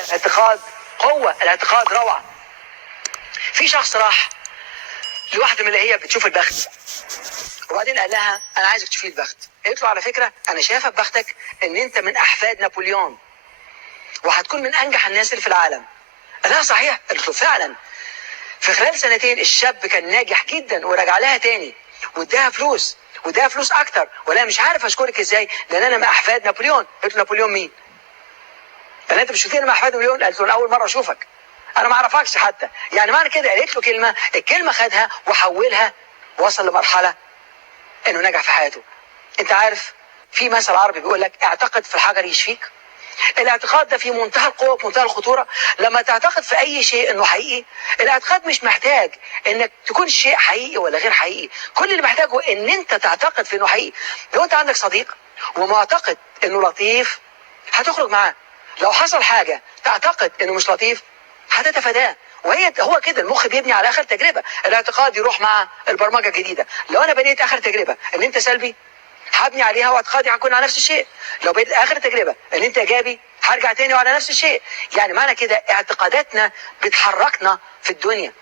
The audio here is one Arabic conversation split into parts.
الاعتقاد قوة، الاعتقاد روعة. في شخص راح لواحدة من اللي هي بتشوف البخت، وبعدين قال لها انا عايزك تشوفي البخت. قالت له على فكرة انا شايفة ببختك ان انت من احفاد نابليون وهتكون من انجح الناس اللي في العالم. قال لها صحيح؟ قالت له فعلا. في خلال سنتين الشاب كان ناجح جدا ورجع لها تاني واداها فلوس واداها فلوس اكتر، ولا مش عارف اشكرك ازاي لان انا من احفاد نابليون. قلت له نابليون مين؟ قال انت مش شفتني مع احفاد نابليون؟ قالت له انا اول مره اشوفك، انا ما اعرفكش حتى. يعني معنى كده قالت له كلمه، الكلمه خدها وحولها، وصل لمرحله انه نجح في حياته. انت عارف في مثل عربي بيقول لك اعتقد في الحجر يشفيك. الاعتقاد ده في منتهى القوه وفي منتهى الخطوره. لما تعتقد في اي شيء انه حقيقي، الاعتقاد مش محتاج انك تكون شيء حقيقي ولا غير حقيقي، كل اللي محتاجه ان انت تعتقد في انه حقيقي. لو انت عندك صديق ومعتقد انه لطيف هتخرج معاه، لو حصل حاجه تعتقد انه مش لطيف هتتفاداه. هو كده المخ بيبني على اخر تجربه. الاعتقاد يروح مع البرمجه الجديده. لو انا بنيت اخر تجربه ان انت سلبي هبني عليها واعتقادي هكون على نفس الشيء. لو بقيت اخر تجربه ان انت ايجابي هرجع تاني وعلى نفس الشيء. يعني معنى كده اعتقاداتنا بتحركنا في الدنيا.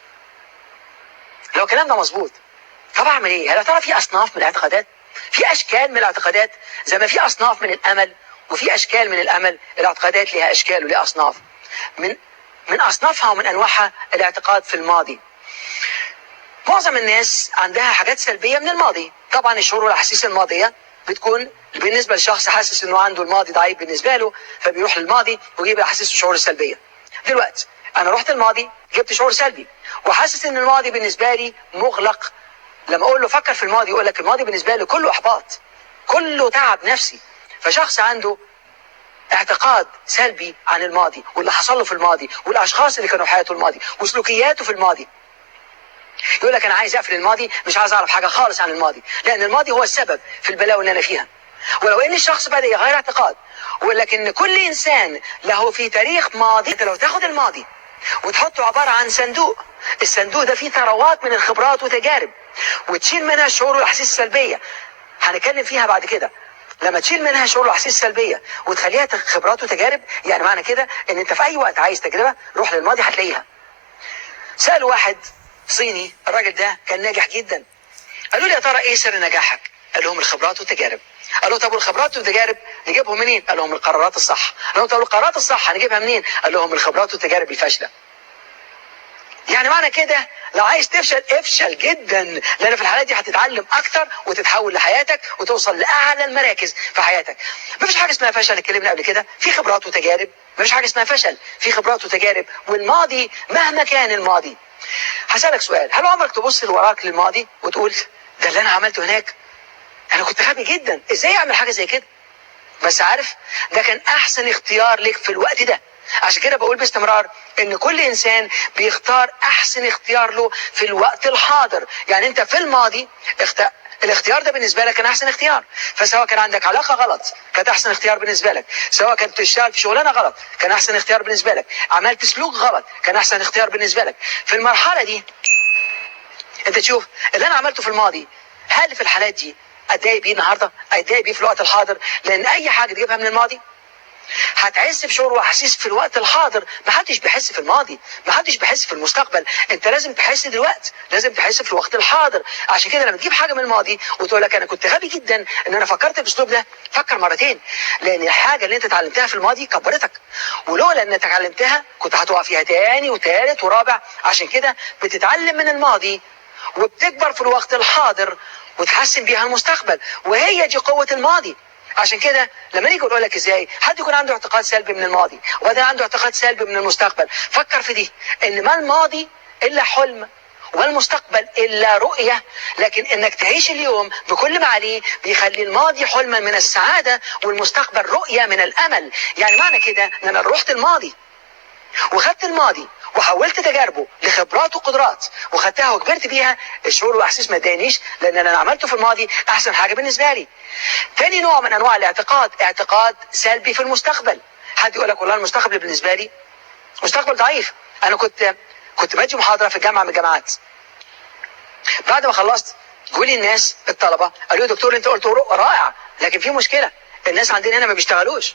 لو الكلام ده مظبوط طب اعمل ايه؟ هل ترى في اصناف من الاعتقادات؟ في اشكال من الاعتقادات زي ما في اصناف من الامل وفي اشكال من الامل. الاعتقادات لها اشكال ولها اصناف. من اصنافها ومن انواعها الاعتقاد في الماضي. معظم الناس عندها حاجات سلبية من الماضي. طبعا الشعور والاحاسيس الماضية بتكون بالنسبة للشخص حاسس انه عنده الماضي ضعيف بالنسبة له، فبيروح للماضي ويجيب الاحاسيس والشعور السلبية. دلوقتي انا رحت الماضي جبت شعور سلبي وحاسس ان الماضي بالنسبة لي مغلق. لما اقول له فكر في الماضي يقول لك الماضي بالنسبة له كله احباط، كله تعب نفسي. فشخص عنده اعتقاد سلبي عن الماضي واللي حصل له في الماضي والاشخاص اللي كانوا في حياته الماضي وسلوكياته في الماضي، يقول لك انا عايز اقفل الماضي، مش عايز اعرف حاجه خالص عن الماضي لان الماضي هو السبب في البلاوي اللي انا فيها. ولو ان الشخص بدا يغير اعتقاد ويقول لك ان كل انسان له في تاريخ ماضي، انت لو تاخد الماضي وتحطه عباره عن صندوق، الصندوق ده فيه ثروات من الخبرات وتجارب، وتشيل منها الشعور والاحاسيس السلبيه هنتكلم فيها بعد كده. لما تشيل منها شعور واحاسيس سلبيه وتخليها خبرات وتجارب، يعني معنى كده ان انت في اي وقت عايز تجربه روح للماضي هتلاقيها. سألوا واحد صيني، الراجل ده كان ناجح جدا، قالوا لي يا ترى ايه سر نجاحك؟ قال لهم الخبرات والتجارب. قالوا طب والخبرات والتجارب نجيبهم منين؟ قال لهم القرارات الصح. قال لهم طب القرارات الصح هنجيبها منين؟ قال لهم الخبرات والتجارب الفاشله. يعني معنى كده لو عايز تفشل افشل جدا، لان في الحالات دي هتتعلم اكتر وتتحول لحياتك وتوصل لاعلى المراكز في حياتك. مفيش حاجه اسمها فشل، اتكلمنا قبل كده، في خبرات وتجارب. مفيش حاجه اسمها فشل، في خبرات وتجارب. والماضي مهما كان الماضي، هسألك سؤال، هل عمرك تبص لوراك للماضي وتقول ده اللي انا عملته هناك انا كنت غبي جدا، ازاي اعمل حاجه زي كده؟ بس عارف ده كان احسن اختيار لك في الوقت ده. عشان كده بقول باستمرار ان كل انسان بيختار احسن اختيار له في الوقت الحاضر. يعني انت في الماضي الاختيار ده بالنسبه لك كان احسن اختيار، فسواء كان عندك علاقه غلط كانت احسن اختيار بالنسبه لك، سواء كنت بتشتغل في شغلانه غلط كان احسن اختيار بالنسبه لك، عملت سلوك غلط كان احسن اختيار بالنسبه لك. في المرحله دي انت تشوف اللي انا عملته في الماضي هل في الحالات دي اتضايق بيه النهارده؟ اتضايق بيه في الوقت الحاضر؟ لان اي حاجه تجيبها من الماضي هتحس بشعور واحاسيس في الوقت الحاضر. محدش بيحس في الماضي، محدش بيحس في المستقبل، انت لازم تحس دلوقتي، لازم تحس في الوقت الحاضر. عشان كده لما تجيب حاجه من الماضي وتقول لك انا كنت غبي جدا ان انا فكرت بالاسلوب ده، فكر مرتين، لان الحاجه اللي انت اتعلمتها في الماضي كبرتك، ولولا ان انت اتعلمتها كنت هتقع فيها تاني وتالت ورابع. عشان كده بتتعلم من الماضي وبتكبر في الوقت الحاضر وتحسن بيها المستقبل، وهي دي قوه الماضي. عشان كده لما نيجي نقول لك ازاي حد يكون عنده اعتقاد سلبي من الماضي وبعدين عنده اعتقاد سلبي من المستقبل، فكر في دي، ان ما الماضي الا حلم وما المستقبل الا رؤيه، لكن انك تعيش اليوم بكل ما عليه بيخلي الماضي حلما من السعاده والمستقبل رؤيه من الامل. يعني معنى كده ان انا رحت الماضي وخدت الماضي وحولت تجاربه لخبرات وقدرات وخدتها وكبرت بيها، الشعور واحاسيس ما ادانيش لان انا عملته في الماضي احسن حاجه بالنسبه لي. تاني نوع من انواع الاعتقاد اعتقاد سلبي في المستقبل. حد يقول لك والله المستقبل بالنسبه لي مستقبل ضعيف. انا كنت باجي محاضره في جامعه من الجامعات، بعد ما خلصت جوا لي الناس الطلبه قالوا لي دكتور انت قلت رائع لكن في مشكله، الناس عندنا هنا ما بيشتغلوش.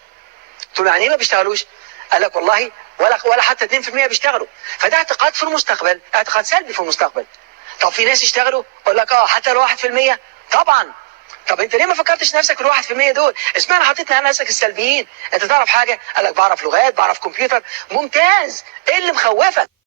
قلت له يعني ايه ما بيشتغلوش؟ قال لك والله ولا حتى 2% بيشتغلوا. فده اعتقاد في المستقبل، اعتقاد سلبي في المستقبل. طب في ناس يشتغلوا يقول لك حتى لو 1%. طبعا. طب انت ليه ما فكرتش نفسك ال 1% دول؟ اشمعنى حطيت على نفسك السلبيين؟ انت تعرف حاجه؟ قال لك بعرف لغات، بعرف كمبيوتر. ممتاز. ايه اللي مخوفك؟